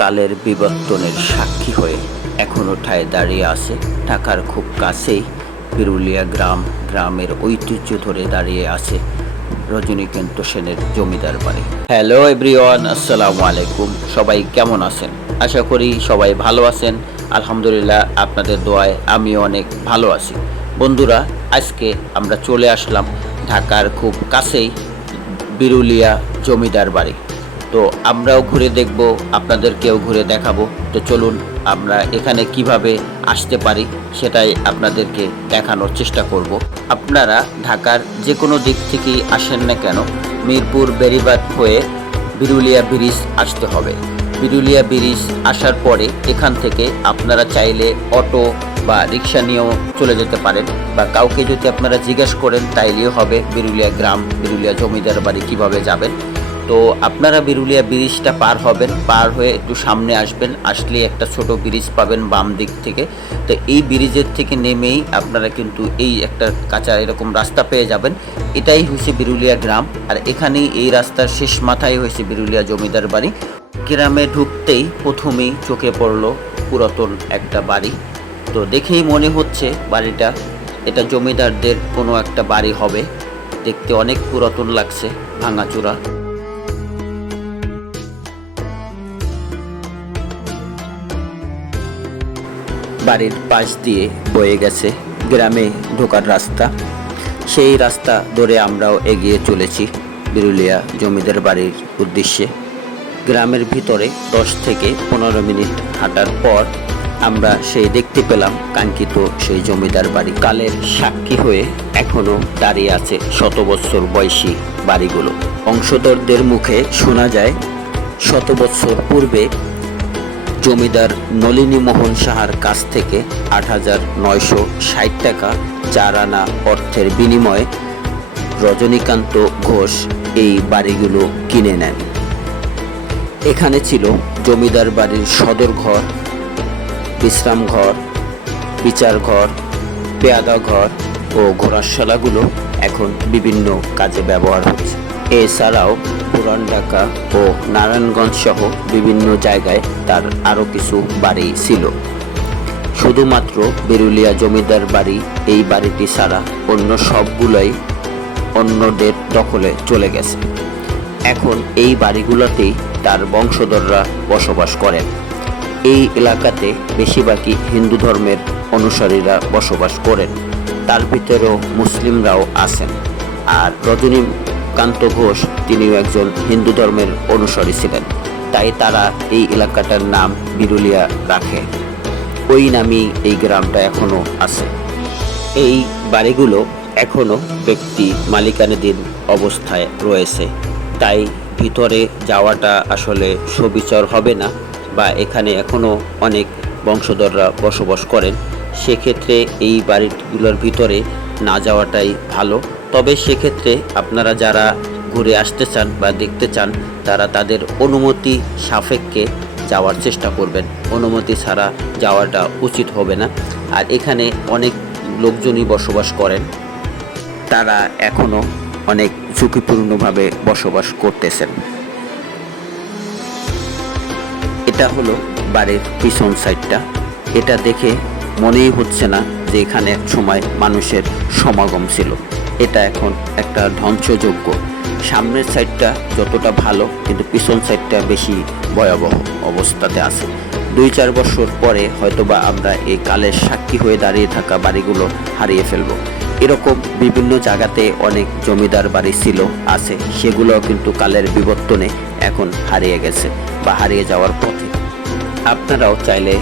কালের বিবর্তনের সাক্ষী হয়ে এখনও ঠায় দাঁড়িয়ে আছে ঢাকার খুব কাছেই বিরুলিয়া গ্রাম, গ্রামের ঐতিহ্য ধরে দাঁড়িয়ে আছে রজনীকান্ত সেনের জমিদার বাড়ি। হ্যালো এভরিওয়ান আসসালামু আলাইকুম। সবাই কেমন আছেন? আশা করি সবাই ভালো আছেন। আলহামদুলিল্লাহ আপনাদের দোয়ায় আমি অনেক ভালো আছি। বন্ধুরা, আজকে আমরা চলে আসলাম ঢাকার খুব কাছেই বিরুলিয়া জমিদার বাড়ি। তো আমরাও ঘুরে দেখব, আপনাদেরকেও ঘুরে দেখাবো। তো চলুন, আমরা এখানে কীভাবে আসতে পারি সেটাই আপনাদেরকে দেখানোর চেষ্টা করব। আপনারা ঢাকার যে কোনো দিক থেকেই আসেন না কেন, মিরপুর বেরিবাদ হয়ে বিরুলিয়া ব্রিজ আসতে হবে। বিরুলিয়া ব্রিজ আসার পরে এখান থেকে আপনারা চাইলে অটো বা রিক্সা নিয়েও চলে যেতে পারেন বা কাউকে যদি আপনারা জিজ্ঞেস করেন, তাইলেও হবে বিরুলিয়া গ্রাম, বিরুলিয়া জমিদার বাড়ি কীভাবে যাবেন। তো আপনারা বিরুলিয়া ব্রিজটা পার হবেন, পার হয়ে একটু সামনে আসবেন আসলে একটা ছোট ব্রিজ পাবেন বাম দিক থেকে। তো এই ব্রিজের থেকে নেমেই আপনারা কিন্তু এই একটা কাঁচা এরকম রাস্তা পেয়ে যাবেন। এটাই হয়েছে বিরুলিয়া গ্রাম, আর এখানেই এই রাস্তার শেষ মাথায় হয়েছে বিরুলিয়া জমিদার বাড়ি। গ্রামে ঢুকতেই প্রথমেই চোখে পড়ল পুরাতন একটা বাড়ি। তো দেখেই মনে হচ্ছে বাড়িটা, এটা জমিদারদের কোনো একটা বাড়ি হবে। দেখতে অনেক পুরাতন লাগছে, ভাঙাচোরা। বাড়ির পাশ দিয়ে বয়ে গেছে গ্রামে ঢোকার রাস্তা। সেই রাস্তা ধরে আমরাও এগিয়ে চলেছি বিরুলিয়া জমিদার বাড়ির উদ্দেশ্যে। গ্রামের ভিতরে দশ থেকে পনেরো মিনিট হাঁটার পর আমরা সেই দেখতে পেলাম কাঙ্ক্ষিত সেই জমিদার বাড়ি। কালের সাক্ষী হয়ে এখনও দাঁড়িয়ে আছে শত বৎসর বয়সী বাড়িগুলো। বংশধরদের মুখে শোনা যায়, শত বৎসর পূর্বে জমিদার নলিনী মোহন সাহার কাছ থেকে আট হাজার নয়শো ষাট টাকা চার আনা অর্থের বিনিময়ে রজনীকান্ত ঘোষ এই বাড়িগুলো কিনে নেন। এখানে ছিল জমিদার বাড়ির সদর ঘর, বিশ্রাম ঘর, বিচার ঘর, পেয়াদা ঘর ও ঘোড়াশালাগুলো এখন বিভিন্ন কাজে ব্যবহার হচ্ছে। এছাড়াও পুরান ঢাকা ও নারায়ণগঞ্জ সহ বিভিন্ন জায়গায় তার আরও কিছু বাড়ি ছিল। শুধুমাত্র বেরুলিয়া জমিদার বাড়ি এই বাড়িটি ছাড়া অন্য সবগুলোই অন্যদের দখলে চলে গেছে। এখন এই বাড়িগুলোতেই তার বংশধররা বসবাস করেন। এই এলাকাতে বেশিরভাগই হিন্দু ধর্মের অনুসারীরা বসবাস করেন। তার ভিতরেও মুসলিমরাও আছেন। আর রজনীকান্ত ঘোষ, তিনিও একজন হিন্দু ধর্মের অনুসারী ছিলেন। তাই তারা এই এলাকাটার নাম বিরুলিয়া রাখে। ওই নামেই এই গ্রামটা এখনও আছে। এই বাড়িগুলো এখনও ব্যক্তি মালিকানাধীন অবস্থায় রয়েছে। তাই ভিতরে যাওয়াটা আসলে সবিচর হবে না বা এখানে এখনও অনেক বংশধররা বসবাস করেন। সেক্ষেত্রে এই বাড়িগুলোর ভিতরে না যাওয়াটাই ভালো। তবে সেক্ষেত্রে আপনারা যারা ঘুরে আসতে চান বা দেখতে চান, তারা তাদের অনুমতি সাপেক্ষে যাওয়ার চেষ্টা করবেন। অনুমতি ছাড়া যাওয়াটা উচিত হবে না। আর এখানে অনেক লোকজনই বসবাস করেন। তারা এখনও অনেক ঝুঁকিপূর্ণভাবে বসবাস করতেছেন। এটা হলো বাড়ির পিছন সাইডটা। এটা দেখে মনেই হচ্ছে না যে এখানে এক সময় মানুষের সমাগম ছিল। এটা এখন একটা ধ্বংসযোগ্য সামনের সাইডটা যতটা ভালো, কিন্তু পিছন সাইডটা বেশি ভয়াবহ অবস্থাতে আছে। দুই চার বছর পরে হয়তোবা আমরা এই কালের সাক্ষী হয়ে দাঁড়িয়ে থাকা বাড়িগুলো হারিয়ে ফেলব। এরকম বিভিন্ন জায়গাতে অনেক জমিদার বাড়ি ছিল, আছে। সেগুলো কিন্তু কালের বিবর্তনে এখন হারিয়ে গেছে বা হারিয়ে যাওয়ার পথে। আপনারাও চাইলে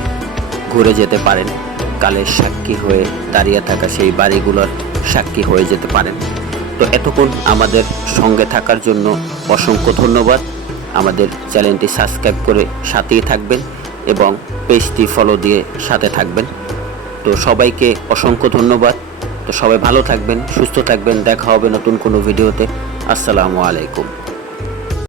ঘুরে যেতে পারেন। কালের সাক্ষী হয়ে দাঁড়িয়ে থাকা সেই বাড়িগুলোর সাক্ষী হয়ে যেতে পারেন। তো এতক্ষণ আমাদের সঙ্গে থাকার জন্য অসংখ্য ধন্যবাদ। আমাদের চ্যানেলটি সাবস্ক্রাইব করে সাথেই থাকবেন এবং পেজটি ফলো দিয়ে সাথে থাকবেন। তো সবাইকে অসংখ্য ধন্যবাদ। তো সবাই ভালো থাকবেন, সুস্থ থাকবেন। দেখা হবে নতুন কোনো ভিডিওতে। আসসালামু আলাইকুম।